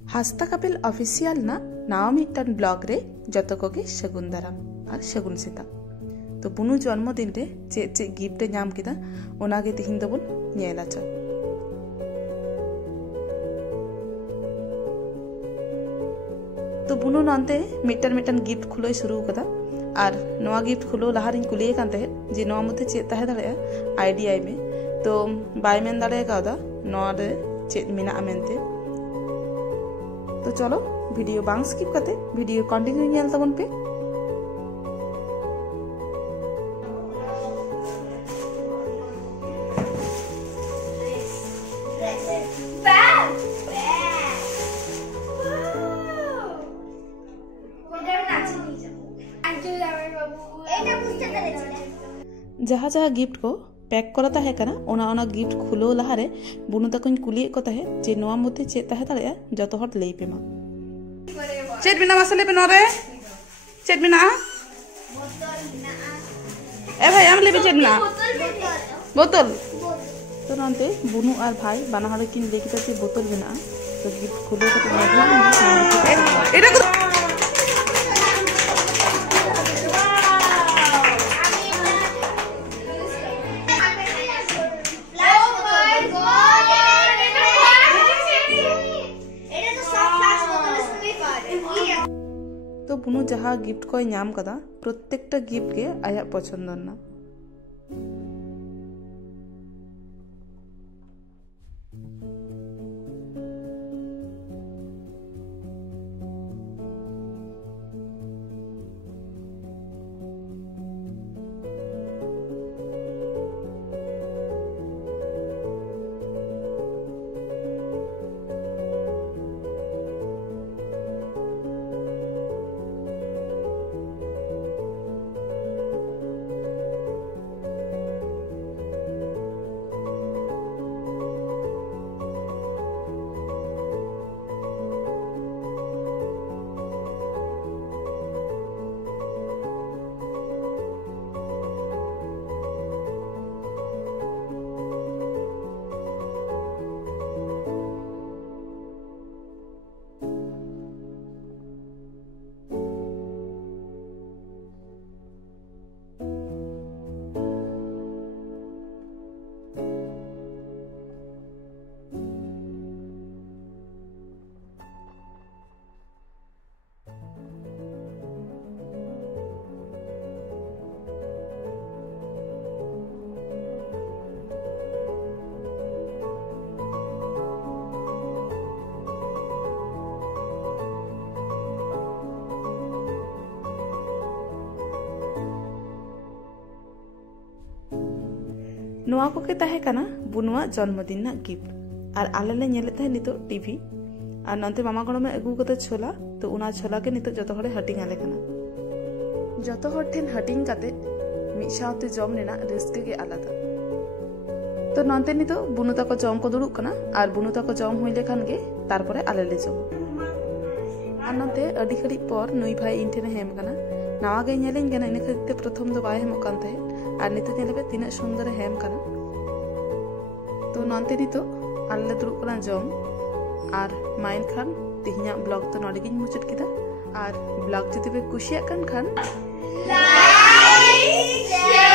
हास्ता Kapil official ना नाव मिट्टन blog रे जतो कोगे शगुन दाराम और शगुन सेता। तो बुनु जन्मदिन रे चेक चेक गिफ्ट नाम किदा ओनागे तिहिन दबुन नेला च। तो बुनु नंते मिट्टन मिट्टन गिफ्ट खुलोय शुरू कदा और नवा गिफ्ट खुलो लहारिन कुलिये कान तहे जे नवा मध्य चेक तहे दाड़ेया आइडिया में तो बाय मेन दाड़े कादा नवा रे चेक मेना मेनते। तो चलो वीडियो बांग स्किप करते वीडियो कंटिन्यू नेल तबन पे। जहाँ जहाँ गिफ्ट को पैक करा ताहे कना ओना ओना गिफ्ट खुलो लहारे बुनु तक कुलिये को ताहे जे नोआ मध्य चेक ताहे दाड़ेया जतो हर लई पे मा चेक बिना मसले पे नरे चेक बिना ए भाई आम लेबे चेक बिना बोतल तो नंते बुनु और भाई बाना हड़ किन लेके ताते बोतल बिना तो गिफ्ट खुलो कते एटा तो बुनु जहाँ गिफ्ट को नाम कदा प्रत्येकटा गिफ्ट के आया पसंद ना। नोआ को के ताहे कना बुनुआ जन्मदिन ना गिफ्ट और आले ले नेले ताहे नितो टीवी और नंते मामा गणो में अगू कते छोला तो उना छोला के नितो जतो हड़े हटिंग आले कना जतो हड़ ठेन हटिंग कते मिद सावते जम रेना रस्के के आलादा। तो नंते नितो बुनु ताको जम को दुड़ुब कना और बुनु ताको जम हुई लेखान गे तारपरे आले ले जम और नंते अडी घड़ी पर नुई भाई इन ठेन हेम कना नावा गे नेलेन गना इन खते प्रथम दो बाय हेमो कान ताहे और नितो नेलेबे तीना सुंदर हेम कना। तो नंते नितो आले दुड़ुब कना जम और माइन खान तिहिना ब्लॉग तो नोडे गिन मुचाद किदा और ब्लॉग जदि पे कुशियाग खान लाइक शेयर